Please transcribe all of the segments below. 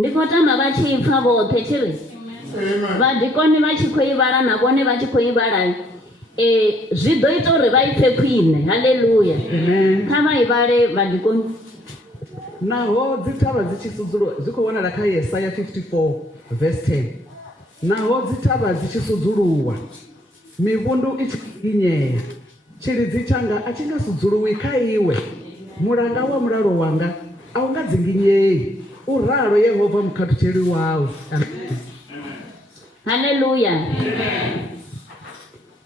ndiko tama vha tshi pfa vhoṱhe tshiri vhadikoni vha tshi khou i vhala na vhone vha tshi khou i vhala zwi ḓo ita uri vha ipfe khwine. Haleluya. Kha vha i vhale vhadikoni. Naho dzi thavha dzi tshi sudzuluwa dzi khou wanala kha Yesaya 54 verse 10. Naho dzi thavha dzi tshi sudzuluwa mivhundu i tshi inyea tshilidzi tshanga a tshi nga sudzuluwi kha iwe mulanga wa mulalo wanga a u nga dzinginyei u ralo Yehova mukhathutsheli wawe. Haleluya.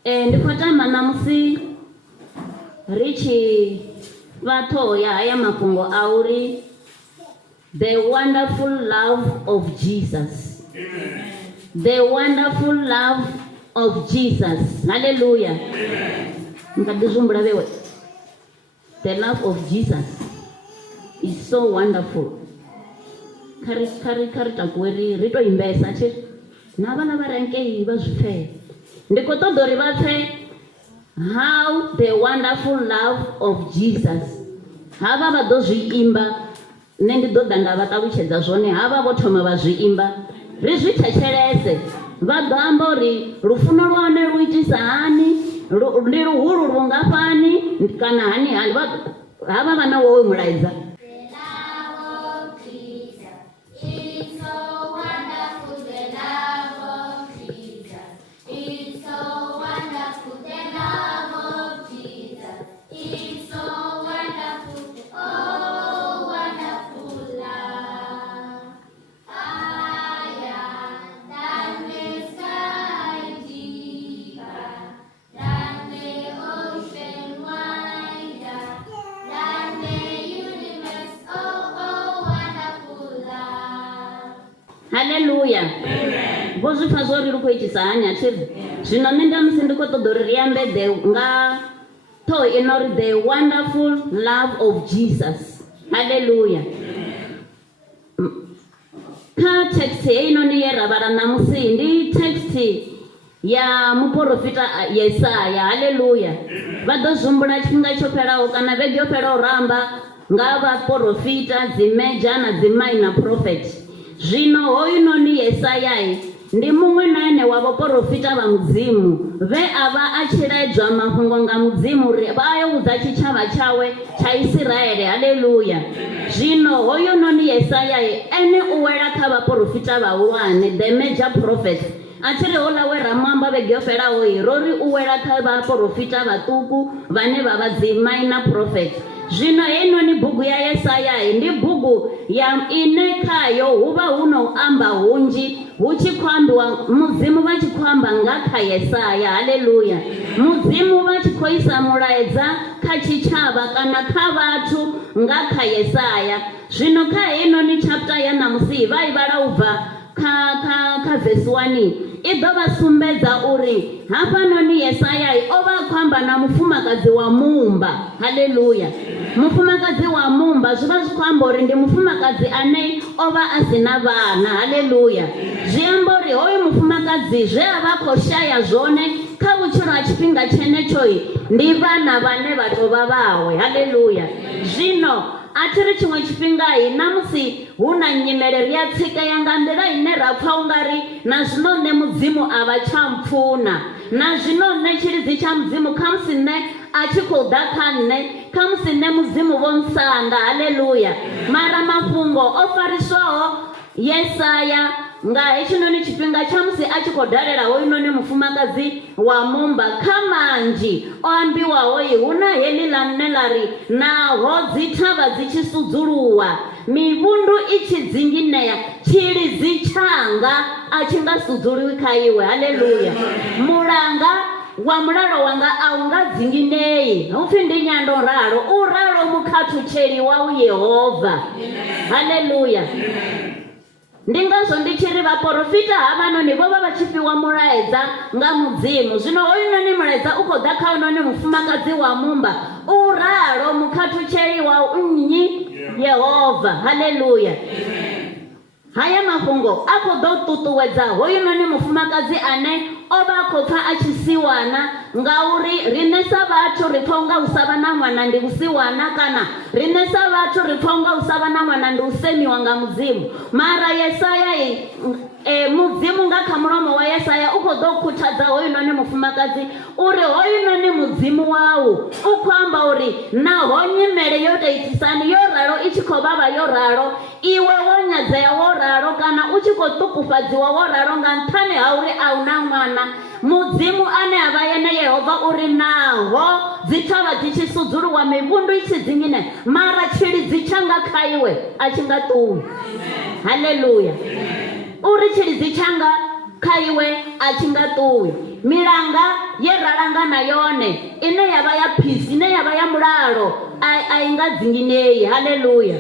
Ndi khou tama namusi ri tshi vha ṱhoho ya haya mafhungo a uri the wonderful love of Jesus. The wonderful love of Jesus. Hallelujah. The love of Jesus is so wonderful. Kari takweri rito imbesa che na vana va renke va zwipfe ndiko todo ri va pfe how the wonderful love of Jesus hava vha ḓo zwi imba nṋe ndi ḓo ḓa nda vha ṱalutshedza zwone hava vho thoma vha zwi imba ri zwi thetshelese vha ḓo amba uri lufuno lwane lu itisa hani ndi luhulu lungafhani kana hani hava vhana wowe mulaedza. Haleluya. Vho zwi pfa zwo ri khou itisa hani a thiri zwino nṋe nda musi ndi khou ṱoḓa uri ri ambe nga ṱhoho ino uri the wonderful love of Jesus. Haleluya. Kha text heinoni ye ra vhala namusi ndi text ya muprofita Yesaya. Haleluya. Vha ḓo zhumbula tshifhinga tsho fhelaho kana vhege yo fhelaho ramba nga vhaprofita dzi major na dzi minor prophet. Zwino hoyu noni Yesaya ndi muṅwe na ene wa vhaprofita vha mudzimu ve a vha a tshi ledzwa mafhungo nga mudzimu uri vha yo vhudza tshitshavha tshawe tsha Israele. Haleluya. Zwino hoyu noni Yesaya ene u wela kha vhaprofita vhahulwane the major prophet a tshi ri hola we ramamba vhege yo fhelaho ro ri u wela kha vhaprofita vhaṱuku vhane vha vha dzi minor prophet. Zwino heinoni bugu ya Yesaya ndi bugu ya ine khayo hu vha hu no amba hunzhi hu tshi khou ambiwa mudzimu vha tshi khou amba nga kha Yesaya. Haleluya. Mudzimu vha tshi khou isa mulaedza kha tshitshavha kana kha vhathu nga kha Yesaya. Zwino kha heinoni chapter ya namusi vha i vhala u bva kha verse 1 i ḓo vha sumbedza uri hafhanoni Yesaya o vha a khou amba na mufumakadzi wa mumba. Haleluya. Mufumakadzi wa mumba zwi vha zwi khou amba uri ndi mufumakadzi ane o vha a si na vhana. Haleluya. Zwi amba uri hoyu mufumakadzi zwe a vha khou shaya zwone kha vhutshilo ha tshifhinga tshenetsho ndi vhana vhane vha tou vha vhawe. Haleluya. Zwino a thi ri tshiṅwe tshifhinga namusi hu na nyimele ri a tsikeya nga nḓila ine ra pfa u nga ri na zwino nṋe mudzimu a vha tsha mpfuna na zwino nṋe tshilidzi tsha mudzimu khamusi nṋe a tshi khou ḓa kha nṋe khamusi nṋe mudzimu vho nsanda. Haleluya. Mara mafhungo o fariswaho Yesaya nga hetshinoni tshifhinga tsha musi a tshi khou dalela hoyunoni mufumakadzi wa mumba kha manzhi o ambiwaho hu na heḽi ḽa nne ḽa ri naho dzi thavha dzi tshi sudzuluwa mivhundu i tshi dzingineya tshilidzi tshanga a tshi nga sudzuliwi kha iwe. Haleluya. Mulanga wa mulalo wanga a u nga dzingineyi hupfi ndi nyando ralo u ralo mukhathutsheli wa u Yehova. Haleluya. Ndi ngazwo ndi tshi ri vhaprofita havhanoni vho vha vha tshi fhiwa mulaedza nga mudzimu. Zwino hoyunoni mulaedza u khou ḓa kha hoyunoni mufumakadzi wa mumba u ralo mukhathutsheli wa nnyi Yehova. Haleluya. Haya mafhungo mafhungo a khou ḓo ṱuṱuwedza hoyunoni mufumakadzi ane o vha a khou pfha a tshi siwana, ngauri riṋe sa vhathu ri pfha unga u sa vha na ṅwana ndi u siwana, kana riṋe sa vhathu ri pfha unga u sa vha na ṅwana ndi u semiwa nga mudzimu. Mara Yesaya mudzimu nga kha mulomo wa Yesaya u khou ḓo khuthadza hoyunoni mufumakadzi uri hoyunoni mudzimu wau u khou amba uri naho nyimele yo tou itisani yo ralo i tshi khou vhavha yo ralo, iwe wo nyadzea wo ralo kana u tshi khou ṱukufadziwa wo ralo nga nṱhani ha uri a u na ṅwana, mudzimu ane a vha yene Yehova uri naho dzi thavha dzi tshi sudzuluwa, mivhundu i tshi dzingine, mara tshilidzi tshanga kha iwe a tshi nga ṱuwi. Haleluya. Uri tshilidzi tshanga kha iwe a tshi nga ṱuwi. Milanga ye ralanga na yone ine yavha ya peace, ine yavha ya mulalo, a i nga dzinginei. Haleluya.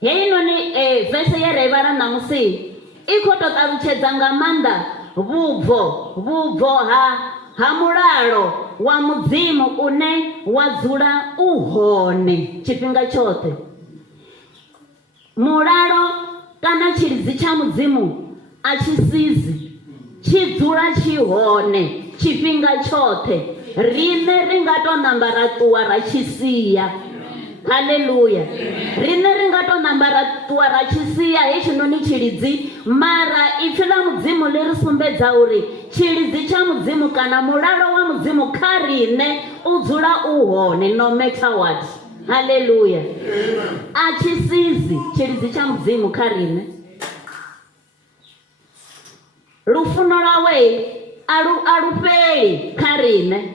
Heinoni vese ye re vhala ṋamusi i khou tou ṱalutshedza nga maanḓa vhubvo ha mulalo wa mudzimu une wa dzula u hone tshifhinga tshoṱhe. Mulalo kana tshilidzi tsha mudzimu a tshi sizi, tshi dzula tshi hone tshifhinga tshoṱhe. Riṋe ri nga tou ṋamba ra ṱuwa ra tshi sia. Haleluya. Riṋe ri nga tou ṋamba ra ṱuwa ra tshi sia hetshinoni tshilidzi, mara ipfhi ḽa mudzimu ḽi ri sumbedza uri tshilidzi tsha mudzimu kana mulalo wa mudzimu kha riṋe u dzula u hone no matter what. Haleluya. A tshi sizi tshilidzi tsha mudzimu kha riṋe. Lufuno lwawe a lu fheli kha riṋe.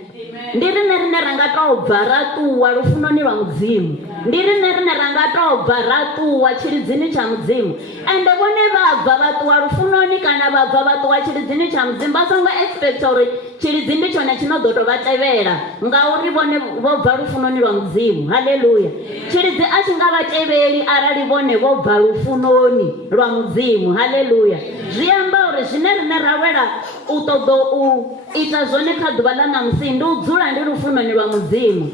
Ndi riṋe ra nga tou bva ra ṱuwa lufunoni lwa mudzimu. Ndi riṋe ra nga tou bva ra ṱuwa tshilidzini tsha mudzimu. Ende vhone vha bva vha ṱuwa lufunoni kana vha bva vha ṱuwa tshilidzini tsha mudzimu, vha songo expect uri tshilidzi ndi tshone tshi no ḓo tou vha tevhela, ngauri vhone vho bva lufunoni lwa mudzimu. Haleluya. Tshilidzi a tshi nga vha tevheli arali vhone vho bva lufunoni lwa mudzimu. Haleluya. Zwi amba uri zwine riṋe ra lwela u ṱoḓa u ita zwone kha ḓuvha ḽa ṋamusi ndi u dzula ndi lufunoni lwa mudzimu.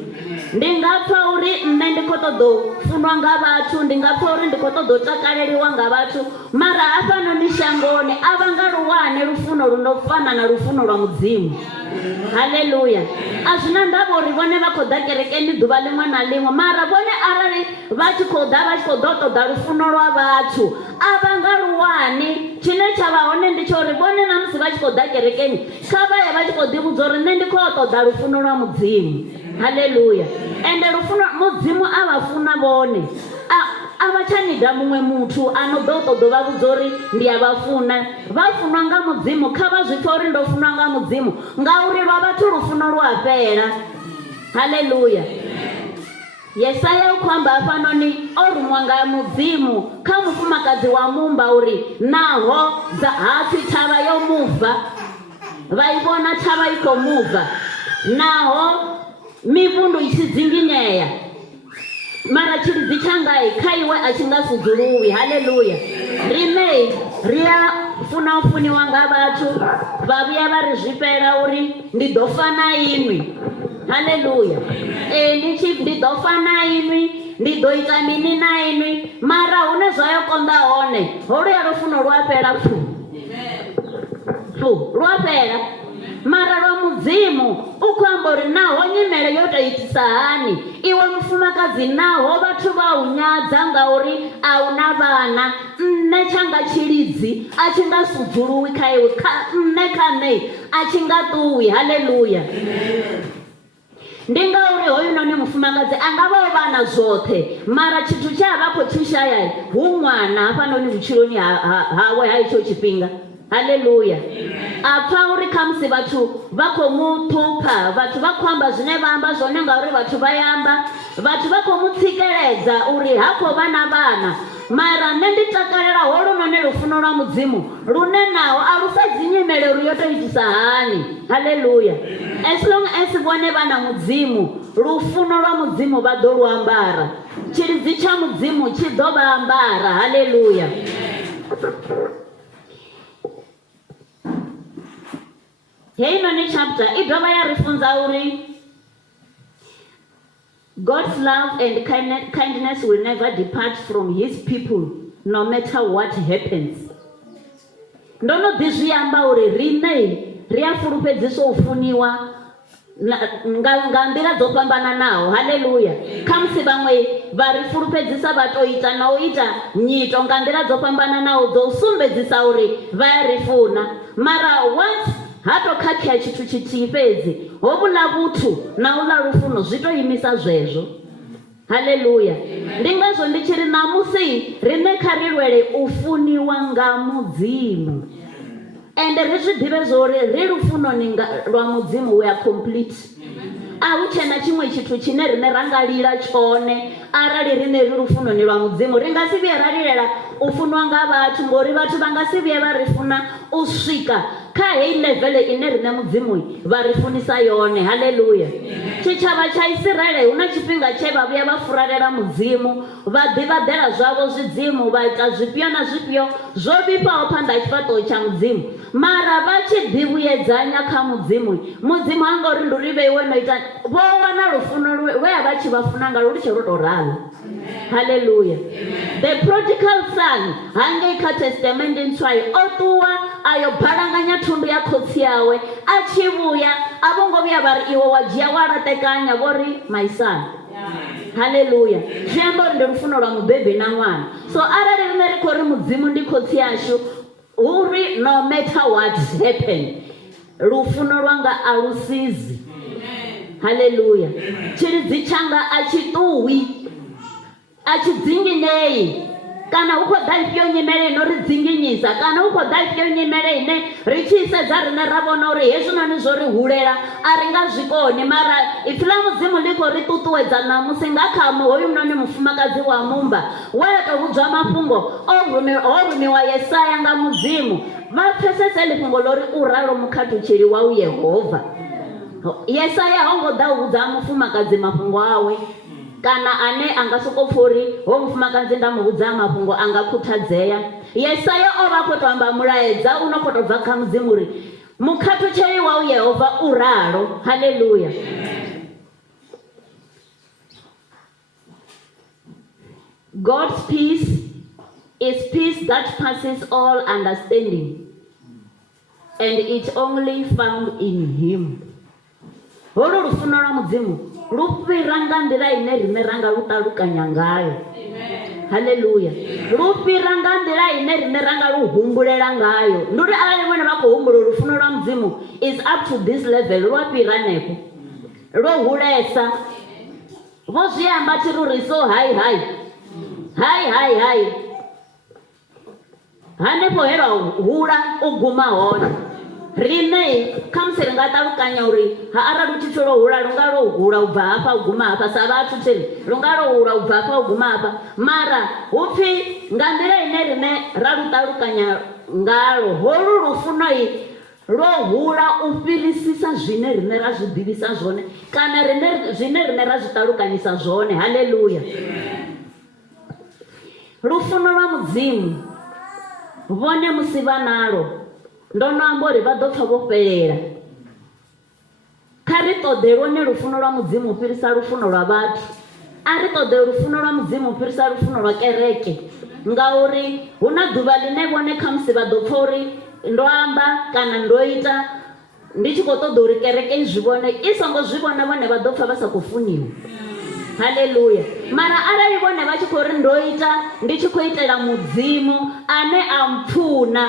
Ndi nga pfha uri nṋe ndi khou ṱoḓa u funwa nga vhathu, ndi nga pfha uri ndi khou ṱoḓa u takaleliwa nga vhathu, mara hafhanoni shangoni a vha nga luwane lufuno lu no fana na lufuno lwa mudzimu. Haleluya. A zwi na ndavha uri vhone vha khou ḓa kerekeni ḓuvha ḽiṅwe na ḽiṅwe, mara vhone arali vha tshi khou ḓa vha tshi khou ḓo ṱoḓa lufuno lwa vhathu, a vha nga luwane. Tshine tsha vha hone ndi tsho uri vhone na musi vha tshi khou ḓa kerekeni kha vha ye vha tshi khou ḓivhudza uri nṋe ndi khou ṱoḓa lufuno lwa mudzimu. Haleluya. Ende lufuno mudzimu a vha funa vhone, a vha tsha nida muṅwe muthu a no ḓo ṱoḓa vha vhudza uri ndi a vha funa. Vha funwa nga mudzimu, kha vha zwi pfha uri ndo funwa nga mudzimu, ngauri lwa vhathu lufuno lu a fhela. Haleluya. Yesaya u khou amba hafhanoni o rumiwa nga mudzimu kha mufumakadzi wa mumba uri naho hapfi thavha yo mubva, vha i vhona thavha i khou mubva, naho mivhundu i tshi dzinginyea, mara tshilidzi tshangai kha iwe a tshi nga sudzuluwi. Haleluya. Riṋe ri a funa u funiwa nga vhathu, vha vhuya vha ri zwifhela uri ndi ḓo fa na inwi. Haleluya. Ndi ḓo fa na inwi, ndi ḓo ita mini na inwi, mara hune zwayo konḓa hone holuya lufuno lu a fhela lu a fhela. Mara lwa mudzimu u khou amba uri naho nyimele yo tou itisa hani, iwe mufumakadzi, naho vhathu vha u nyadza ngauri a u na vhana, nṋe tshanga tshilidzi a tshi nga sudzuluwi kha iwe, nṋe kha nṋe a tshi nga ṱuwi. Haleluya. Ndi ngauri hoyunoni mufumakadzi a nga vha o vha na zwoṱhe, mara tshithu tshe a vha khou tshi shaya hu ṅwana hafhanoni vhutshiloni hawe ha itsho tshifhinga. Haleluya. A pfha uri khamusi vhathu vha khou mu ṱhupha, vhathu vha khou amba zwine vha amba zwone ngauri vhathu vha amba, vhathu vha khou mu tsikeledza uri ha khou vha na vhana, mara nṋe ndi takalela holunoni lufuno lwa mudzimu lune naho a lu fhedzi nyimele uri yo tou itisa hani. Haleluya. As long as vhone vha na mudzimu, lufuno lwa mudzimu vha ḓo lu ambara, tshilidzi tsha mudzimu tshi ḓo vha ambara. Haleluya. Heinoni chapter i dovha ya ri funza uri God's love and kindness will never depart from his people no matter what happens. Ndo no ḓi zwi amba uri riṋe ri a fulufhedziswa u funiwa nga nḓila dzo fhambananaho. Haleluya. Khamusi vhaṅwe vha ri fulufhedzisa vha to ita na u ita nyito nga nḓila dzo fhambananaho dzo u sumbedzisa uri vha ya ri funa, mara once ha to khakhea tshithu tshithihi fhedzi hovhula vhuthu na uḽa lufuno zwi to imisa zwezwo. Haleluya. Ndi ngazwo ndi tshi ri ṋamusi riṋe kha ri lwele u funiwa nga Mudzimu, ende ri zwi ḓivhe zwo uri ri lufunoni lwa Mudzimu we are complete. A hu tshena tshiṅwe tshithu tshine riṋe ra nga lila tshone arali riṋe ri lufunoni lwa Mudzimu. Ri nga si vhuye ra lilela u funwa nga vhathu ngori vhathu vha nga si vhuye vha ri funa u swika kha heyi levele ine riṋe Mudzimu vha ri funisa yone. Haleluya. Tshitshavha tsha Israele hu na tshifhinga tshe vha vhuya vha furalela Mudzimu, vha ḓivhaḓela zwavho zwidzimu, vha ita zwifhio na zwifhio zwo vhifhaho phanḓa ha tshifhaṱuwo tsha Mudzimu, mara vha tshi ḓivhuyedzanya kha Mudzimu, Mudzimu ha nga uri ndi uri vhe no ita vho wana lufuno lwe a vha tshi vha funa ngalo lu tshe lwo tou ralo. Haleluya. The prodigal son hangei kha testamente ntswa o ṱuwa a yo balanganya thundu ya khotsi yawe, a tshi vhuya a vho ngo vhuya vha ri iwe wa dzhia wa laṱekanya, vho ri my son. Haleluya. Zwi amba uri ndi lufuno lwa mubebi na ṅwana. So arali riṋe ri khou ri Mudzimu ndi khotsi yashu, uri no matter what happen lufuno lwanga a lusizi. Haleluya. Tshilidzi tshanga a tshi ṱuwi, a tshi dzinginei, kana hu khou ḓa ifhio nyimele ino ri dzinginyisa, kana hu khou ḓa ifhio nyimele ine ri tshi sedza riṋe ra vhona uri hezwinoni zwo ri hulela a ri nga zwikoni, mara ipfhi ḽa Mudzimu ḽi khou ri ṱuṱuwedza ṋamusi nga kha hoyu noni mufumakadzi wa mumba we a tou vhudzwa mafhungo ho rumiwa Yesaya nga Mudzimu. Vha pfesese ḽi fhungo ḽo ri u ralo mukhathutsheli wa u Yehova. Yesaya ho ngo ḓa u vhudza mufumakadzi mafhungo awe, kana ane anga soko pfha uri ho mufumakadzi nda muvhudza mafhungo anga khuthadzea. Yesaya o vha khou tou amba mulaedza u no khou tou bva kha Mudzimu uri mukhathutsheli wa u Yehova u ralo. Haleluya. God's peace is peace that passes all understanding, and it's only found in Him. Holo lufuno lwa Mudzimu lu fhira nga nḓila ine riṋe ra nga lu ṱalukanya ngayo. Haleluya. Lu fhira nga nḓila ine riṋe ra nga lu humbulela ngayo. Ndi uri arali vhone vha khou humbula lufuno lwa Mudzimu is up to this level, lwa fhira hanefho, lwo hulesa. Vho zwi amba tshi ri so hai hanefho he lwa hula u guma hone. Riṋe khamusi ri nga ṱalukanya uri arali u tshi tshi lwo hula lu nga lwo hula u bva hafha u guma hafha, sa vhathu theli lu nga lwo hula u bva hafha u guma hafha, mara hu pfhi nga nḓila ine riṋe ra lu ṱalukanya ngalo holu lufunoi lwo hula u fhirisisa zwine riṋe ra zwi ḓivhisa zwone, kana zwine riṋe ra zwi ṱalukanyisa zwone. Haleluya. Lufuno lwa Mudzimu vhone musi vha nalo, ndo no amba uri vha ḓo pfha vho fhelela. Kha ri ṱoḓe lwone lufuno lwa Mudzimu u fhirisa lufuno lwa vhathu. A ri ṱoḓe lufuno lwa Mudzimu u fhirisa lufuno lwa kereke, ngauri hu na ḓuvha ḽine vhone khamusi vha ḓo pfha uri ndo amba kana ndo ita ndi tshi khou ṱoḓa uri kereke i zwi vhone, i songo zwi vhona vhone vha ḓo pfha vha sa khou funiwa. Haleluya. Mara arali vhone vha tshi khou ri ndo ita ndi tshi khou itela Mudzimu ane a mpfuna,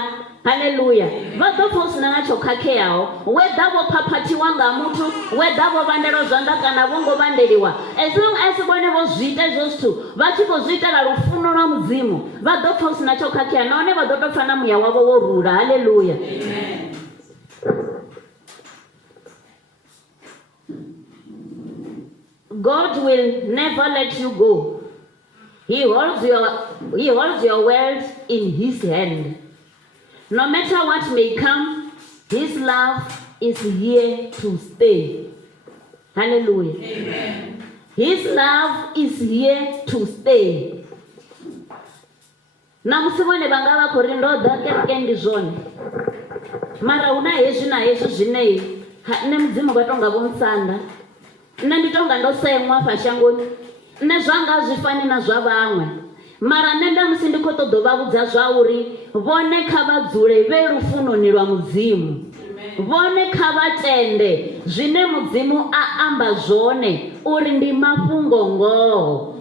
haleluya, vha ḓo pfha hu sina na tsho khakheaho. Whether vho phaphathiwa nga muthu, whether vho vhandelwa zwanḓa kana vho ngo vhandeliwa, as long as vhone vho zwi ita hezwo zwithu vha tshi khou zwi itela lufuno lwa Mudzimu, vha ḓo pfha hu sina tsho khakhea, nahone vha ḓo tou pfha na muya wavho wo rula. Haleluya. God will never let you go. He holds your world in His hand. No matter what may come, His love is here to stay. Hallelujah. Amen. His love is here to stay. Na musivone vanga vha khou ri ndo ḓa kereke ndi zwone, mara huna hezwi na hezwi zwine nṋe Mudzimu vha tonga vho musanda, nṋe ndi tonga ndo seṅwa fha shangoni, nṋe zwanga zwi fani na zwa vhaṅwe. mara nṋe nda musi ndi khou ṱoḓa u vha vhudza zwa uri vhone kha vha dzule vhe lufunoni lwa mudzimu, vhone kha vha tende zwine mudzimu a amba zwone uri ndi mafhungo ngoho.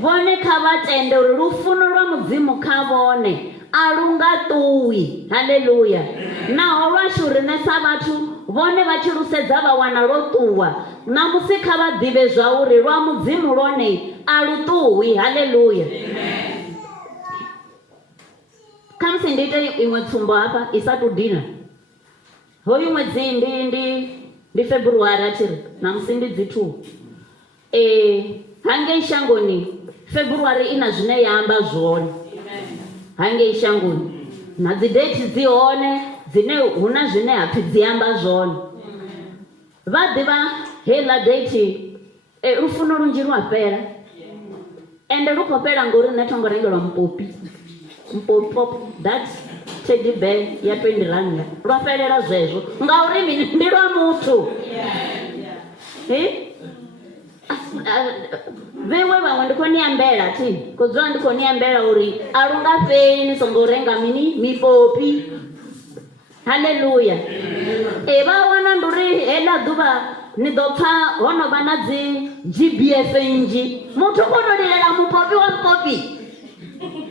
Vhone kha vha tende uri lufuno lwa mudzimu kha vhone a lu nga ṱuwi. Haleluya. Naho lwashu riṋe sa vhathu vhone vha tshi lusedza vha wana lwo ṱuwa, namusi kha vha ḓivhe zwa uri lwa mudzimu lwone a lu ṱuwi. Haleluya. Kha musi ndi ite iṅwe tsumbo hafha i sa tu dina. Hoyu ṅwedzi ndi February a thiri namusi ndi dzi 2. Hangei shangoni February ina zwine ya amba zwone. Hangei shangoni na dzi date dzi hone dzine huna zwine hapfi dzi amba zwone. Vha ḓivha heiḽa date lufuno lunzhi lwa fhela, ende lu khou fhela ngori nṋe thongo rengelwa mupopi that teddy bear ya 20 rand lwa fhelela zwezwo ngauri mini ndi lwa muthu. Vhewe vhaṅwe ndi khou ni ambela thi khou dzula ndi khou ni ambela uri a lu nga fheli ni songo renga mini mipopi. Haleluya. Vha wana ndi uri heḽa ḓuvha ni ḓo pfha ho no vha na dzi GBF nnzhi, muthu khou tou lilela mupopi wa mupopi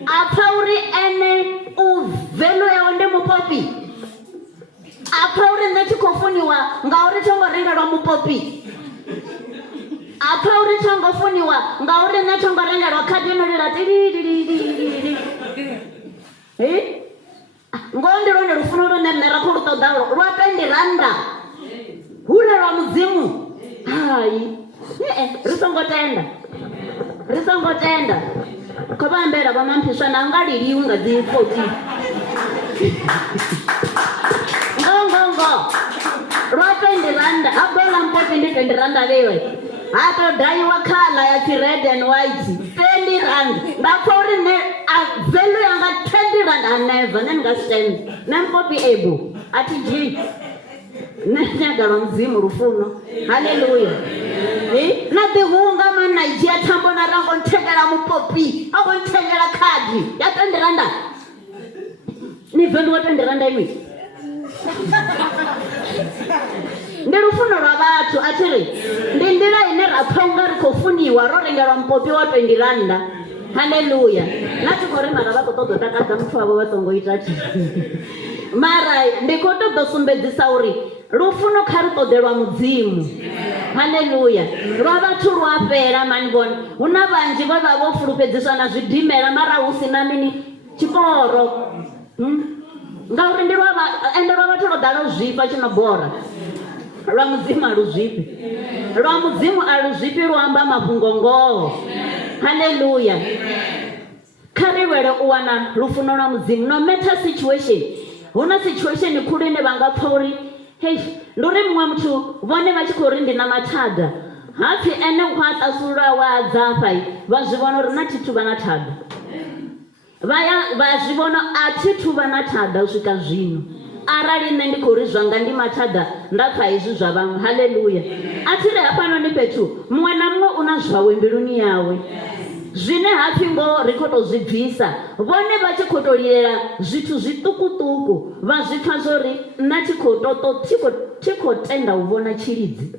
a pfha uri ene u velo yawe ndi mupopi, a pfha uri nṋe thi khou funiwa ngauri thongo rengelwa mupopi, a pfha uri thongo funiwa ngauri nṋe thongo rengelwa khadi no lila tililililili. Ngoho ndi lwone lufuno lune nṋe ra khou lu ṱoḓa lwa 20 randa hule lwa mudzimu. Hayi ri songo tenda, ri songo tenda. Kho vha ambela vha mamphiswa na nga liliwi nga dzi 14 ngo lwa 20 randa a bola mpopi ndi 20 randa vhewe ha to daiwa khala ya dzi red and white 20 rand. Nda pfha uri nṋe a value yanga 20 rand a never nṋe nga stand na mpopi able a thi dzhii nṋe nyaga lwa mudzimu lufuno. Haleluya. Na ḓihunga mana i dzhia thambo na rango nthengela mupopi a khou nthengela khadi ya 20 randa. Ni value 20 randa iṅwe ndi lufuno lwa vhathu a thiri ndi nḓila ine ra pfha unga ri khou funiwa ro rengelwa mupopi wa 20 randa. Haleluya. Na thi khou ri mara vha khou ṱoḓa u takadza muthu wavho vha songo ita thi mara ndi khou ṱoḓa u sumbedzisa uri lufuno kha ri ṱoḓelwa mudzimu. Haleluya. Lwa vhathu lwa fhela mani vhone hu na vhanzhi vha vha vho fulufhedziswa na zwidimela mara hu si na mini tshiporo ngauri ndi ende lwa vhathu lo ḓala zwifha tshi no bora. Lwa mudzimu a lu zwifhi, lwa mudzimu a lu zwifhi lu amba mafhungo ngoho. Haleluya. Kha ri lwele u wana lufuno lwa mudzimu no matter situation. Hu na situation khulu ine vha nga pfha uri hei ndi uri muṅwe muthu vhone vha tshi khou ri ndi na mathada hapfi ene u khou a ṱasulula wa dzafha vha zwi vhona uri na thithu vha na thada, vha zwi vhona a thithu vha na thada u swika zwino. Arali nṋe ndi khou ri zwanga ndi mathada nda pfha hezwi zwa vhaṅwe. Haleluya. A thi ri hafhanoni fhethu muṅwe na muṅwe u na zwawe mbiluni yawe zwine hapfi ngo ri khou tou zwi bvisa. Vhone vha tshi khou tou lilela zwithu zwiṱukuṱuku vha zwi pfha zwo ri nna thi khou tenda u vhona tshilidzi,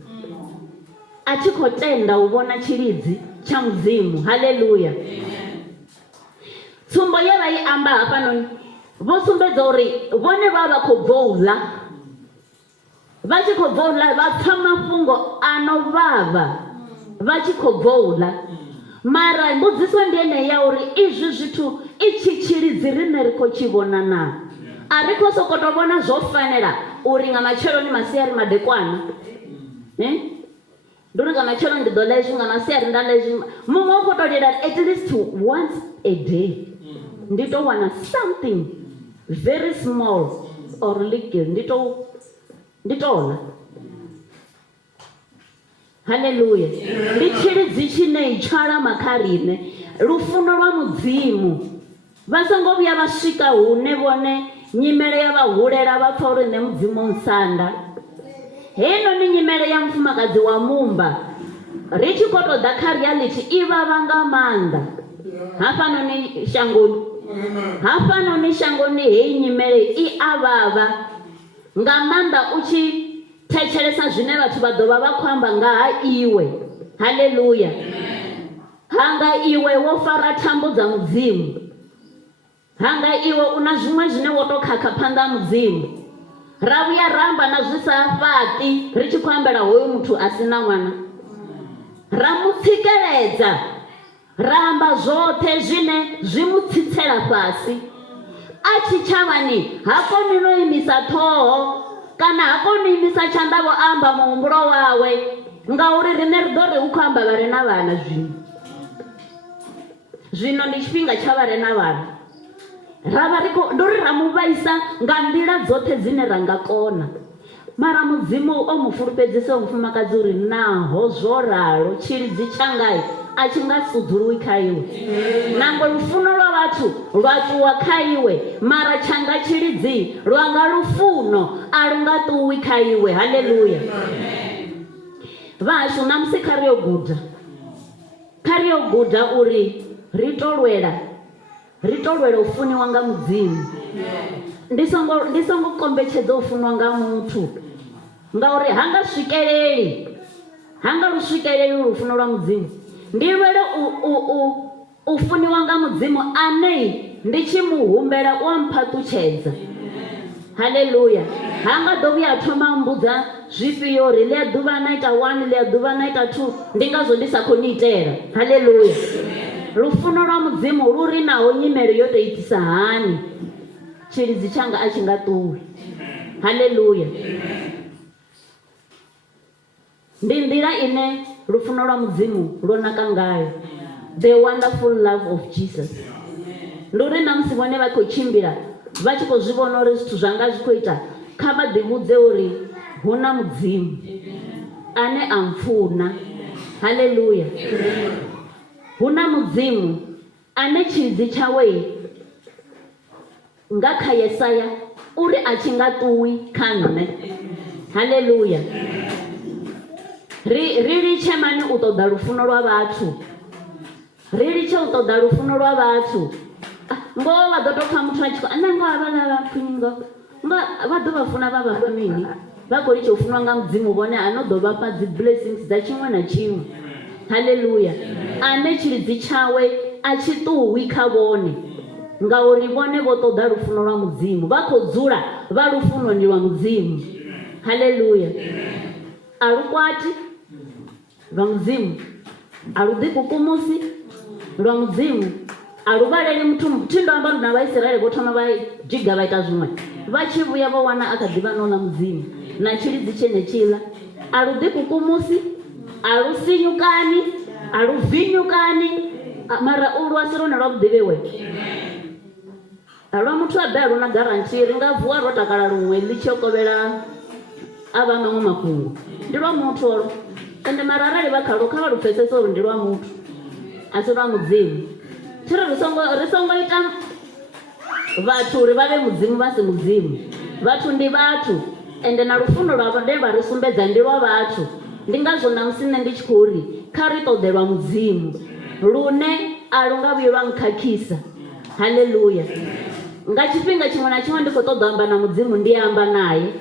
a thi khou tenda u vhona tshilidzi tsha mudzimu. Haleluya. Tsumbo ye vha i amba hafhanoni vho sumbedza uri vhone vha khou bva u ḽa, vha tshi khou bva u ḽa vha pfha mafhungo a no vhavha vha tshi khou bva u ḽa. Mara mbudziso ndi ene ya uri izwi zwithu itshi tshilidzi riṋe ri khou tshi vhona na a ri khou sokou tou vhona zwo fanela uri nga matsheloni masiari madekwana ndi uri nga matsheloni ndi ḓo ḽa hezwi nga masiari nda ḽa hezwi. Muṅwe u khou tou lilela at least once a day ndi tou wana something very small or little ndi tou ḽa. Haleluya. Ndi tshilidzi tshine tshwalama kha riṋe lufuno lwa mudzimu. Vha songo vhuya vha swika hune vhone nyimele ya vha hulela vha pfha uri nṋe mudzimu nsanda. Heinoni nyimele ya mufumakadzi wa mumba ri tshi khou tou ḓa kha reality i vhavha nga maanḓa. hafhanoni shangoni heyi nyimele i avhavha nga maanḓa u tshi thetshelesa zwine vhathu vha ḓo vha vha khou amba nga ha iwe. Haleluya. Hanga iwe wo fara thambo dza mudzimu, hanga iwe una zwiṅwe zwine wo to khakha phanḓa mudzimu. Ra vhuya ramba na zwi sa fhaṱi ri tshi khou ambela hoyu muthu a si na ṅwana, ra mu tsikeledza, ra amba zwoṱhe zwine zwi mu tsitsela fhasi. A tshitshavhani ha koni no imisa ṱhoho kana ha koni imisa tshanḓa vho amba muhumbulo wawe, ngauri riṋe ri ḓo ri u khou amba vha re na vhana. Zwino ndi tshifhinga tsha vha re na vhana, ra vha ndo ri ra mu vhaisa nga nḓila dzoṱhe dzine ra nga kona, mara mudzimu o mu fulufhedzisa mufumakadzi uri naho zwo ralo tshilidzi tshangai a tshi nga sudzuluwi kha iwe. Nangwe lufuno lwa vhathu lwa ṱuwa kha iwe, mara tshanga tshilidzi lwanga lufuno a lu nga ṱuwi kha iwe. Haleluya. Vhashu namusi kha ri yo guda uri ri to lwela u funiwa nga mudzimu. Ndi songo kombetshedza u funiwa nga muthu, ngauri hanga lu swikeleli lufuno lwa mudzimu. Ndi lwele u funiwa nga mudzimu ane ndi tshi muhumbela u ampha ṱutshedza. Haleluya. Hanga ḓo vhuya thoma mbudza zwifhio uri ḽi a ḓuvha na ita 1 ḽi a ḓuvha na ita 2, ndi ngazwo ndi sa khou ni itela. Haleluya. Lufuno lwa mudzimu lu ri naho nyimele yo to itisa hani tshilidzi tshanga a tshi nga ṱuwi. Haleluya. Ndi nḓila ine lufuno lwa mudzimu lwo naka ngayo, the wonderful love of Jesus. Ndi uri na musi vhone vha khou tshimbila vha tshi khou zwi vhona uri zwithu zwanga zwi khou ita, kha vha ḓivhudze uri hu na mudzimu ane a mpfuna. Haleluya. Hu na mudzimu ane tshilidzi tshawe nga kha Yesaya uri a tshi nga ṱuwi kha nṋe. Haleluya. Ri litshe mani u ṱoḓa lufuno lwa vhathu, ri litshe u ṱoḓa lufuno lwa vhathu. Ngoho vha ḓo to pfha muthu a tshi khou ananga havhala vhafungo vha ḓo vha funa vha vhafha mini, vha khou litsha u funwa nga mudzimu vhone ano ḓo vhafha dzi blessings dza tshiṅwe na tshiṅwe. Haleluya. Ane tshilidzi tshawe a tshi ṱuwi kha vhone, ngauri vhone vho ṱoḓa lufuno lwa mudzimu, vha khou dzula vha lufunoni lwa mudzimu. Haleluya. A lu kwati lwa mudzimu, a lu ḓikukumusi lwa mudzimu, a lu vhaleli muthu. Thi ndo amba na Vhaisiraele vho thoma vha dzhiga vha ita zwiṅwe, vha tshi vhuya vho wana a kha ḓivha no ḽa mudzimu na tshilidzi tshenetshiḽa. A lu ḓikukumusi, a lu sinyukani, a lu vinyukani, mara u lwa si lwone lwa vhuḓivhiwe. Lwa muthu a ḓa lu na garanti, ri nga vuwa ro takala luṅwe ḽi tshi kovhela a vha maṅwe mafhungo. Ndi lwa muthu olo, ende mara arali vha khalo kha vha lu pfesese uri ndi lwa muthu a si lwa mudzimu. Thiri ri songo ita vhathu uri vha vhe mudzimu vha si mudzimu. Vhathu ndi vhathu, ende na lufuno lwa vhane vha ri sumbedza ndi lwa vhathu. Ndi ngazwo na musi nṋe ndi tshi khou ri kha ri ṱoḓe lwa mudzimu lune a lu nga vhuye lwa nkhakhisa. Haleluya. Nga tshifhinga tshiṅwe na tshiṅwe ndi khou ṱoḓa amba na mudzimu, ndi amba naye.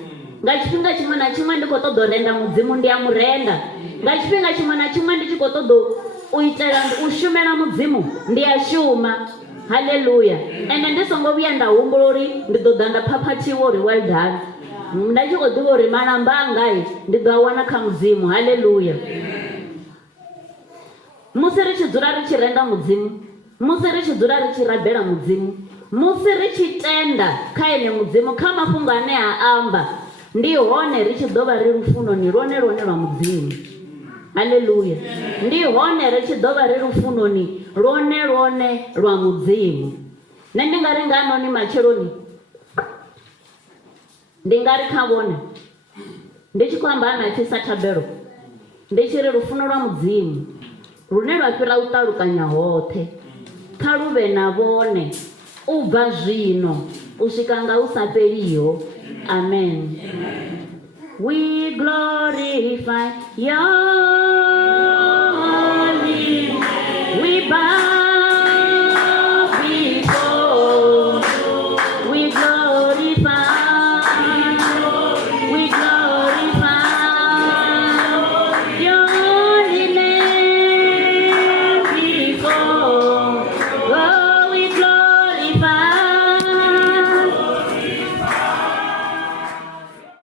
Nga tshifhinga tshiṅwe na tshiṅwe ndi khou ṱoḓa u renda mudzimu, ndi a mu renda. Nga tshifhinga tshiṅwe na tshiṅwe ndi tshi khou ṱoḓa u itela u shumela mudzimu, ndi a shuma. Haleluya. Ende ndi songo vhuya nda humbula uri ndi ḓo ḓa nda phaphathiwa uri well done. Nda tshi khou ḓivha uri malamba angai ndi ḓo a wana kha mudzimu. Haleluya. Musi ri tshi dzula ri tshi renda mudzimu, musi ri tshi dzula ri tshi rabela mudzimu, musi ri tshi tenda kha ene mudzimu kha mafhungo ane a amba, ndi hone ri tshi ḓo vha ri lufunoni lwone lwa mudzimu. Haleluya. Ndi hone ri tshi ḓo vha ri lufunoni lwone lwa mudzimu. Nṋe ndi nga ri nga noni matsheloni ndi nga ri kha vhone, ndi tshi khou amba na pfhi Satabelo, ndi tshi ri lufuno lwa mudzimu lune lwa fhira u ṱalukanya hoṱhe, kha lu vhe na vhone u bva zwino u swika nga u sa fheliho. Amen. We glorify your